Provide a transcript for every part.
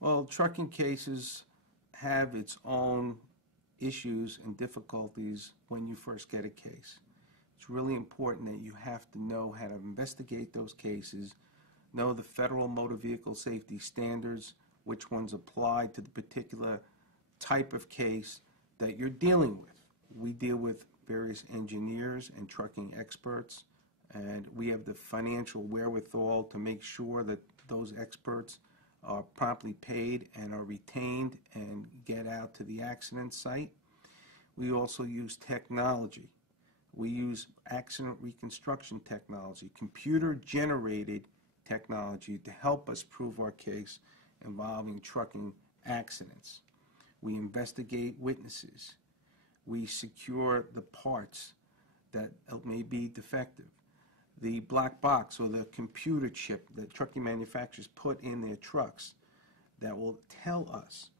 Well, trucking cases have its own issues and difficulties when you first get a case. It's really important that you have to know how to investigate those cases, know the federal motor vehicle safety standards, which ones apply to the particular type of case that you're dealing with. We deal with various engineers and trucking experts, and we have the financial wherewithal to make sure that those experts are promptly paid and are retained and get out to the accident site. We also use technology. We use accident reconstruction technology, computer-generated technology to help us prove our case involving trucking accidents. We investigate witnesses. We secure the parts that may be defective. The black box or the computer chip that trucking manufacturers put in their trucks that will tell us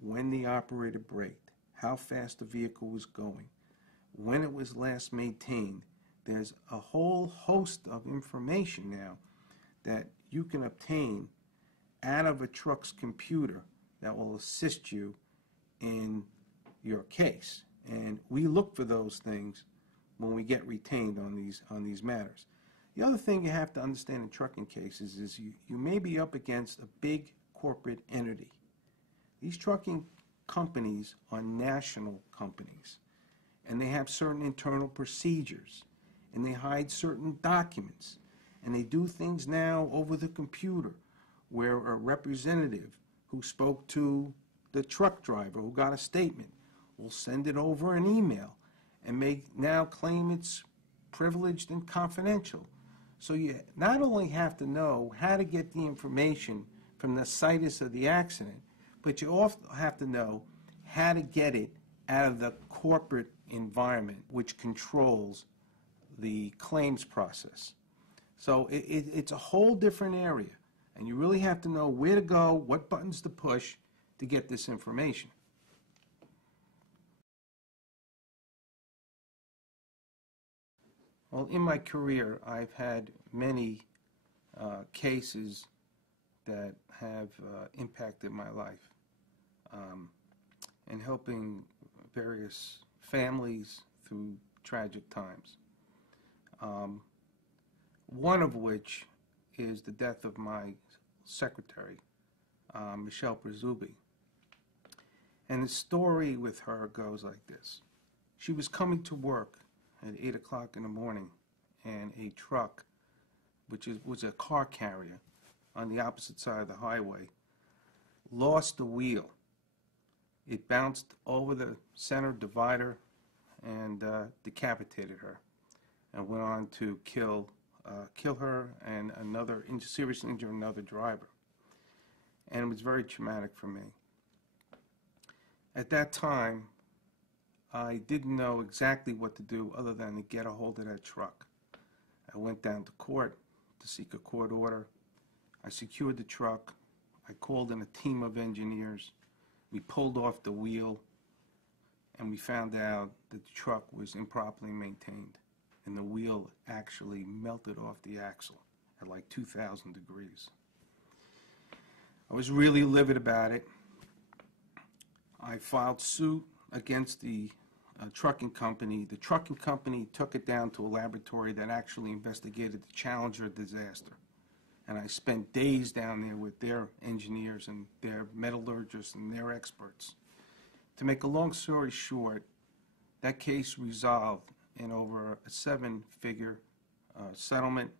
when the operator braked, how fast the vehicle was going, when it was last maintained. There's a whole host of information now that you can obtain out of a truck's computer that will assist you in your case. And we look for those things when we get retained on these matters. The other thing you have to understand in trucking cases is you may be up against a big corporate entity. These trucking companies are national companies, and they have certain internal procedures, and they hide certain documents, and they do things now over the computer where a representative who spoke to the truck driver who got a statement will send it over an email and may now claim it's privileged and confidential. So you not only have to know how to get the information from the situs of the accident, but you also have to know how to get it out of the corporate environment which controls the claims process. So it's a whole different area, and you really have to know where to go, what buttons to push to get this information. Well, in my career, I've had many cases that have impacted my life, and helping various families through tragic times. One of which is the death of my secretary, Michelle Prazubi. And the story with her goes like this. She was coming to work at 8 o'clock in the morning, and a truck, which was a car carrier on the opposite side of the highway, lost the wheel. It bounced over the center divider and decapitated her, and went on to kill her and seriously injure another driver. And it was very traumatic for me. At that time, I didn't know exactly what to do other than to get a hold of that truck. I went down to court to seek a court order. I secured the truck. I called in a team of engineers. We pulled off the wheel, and we found out that the truck was improperly maintained, and the wheel actually melted off the axle at like 2,000 degrees. I was really livid about it. I filed suit against the trucking company. The trucking company took it down to a laboratory that actually investigated the Challenger disaster. And I spent days down there with their engineers and their metallurgists and their experts. To make a long story short, that case resolved in over a 7-figure settlement.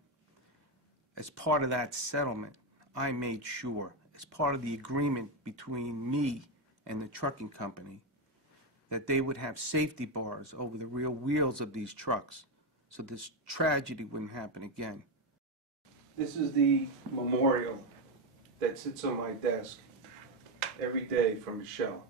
As part of that settlement, I made sure, as part of the agreement between me and the trucking company, that they would have safety bars over the rear wheels of these trucks so this tragedy wouldn't happen again. This is the memorial that sits on my desk every day for Michelle.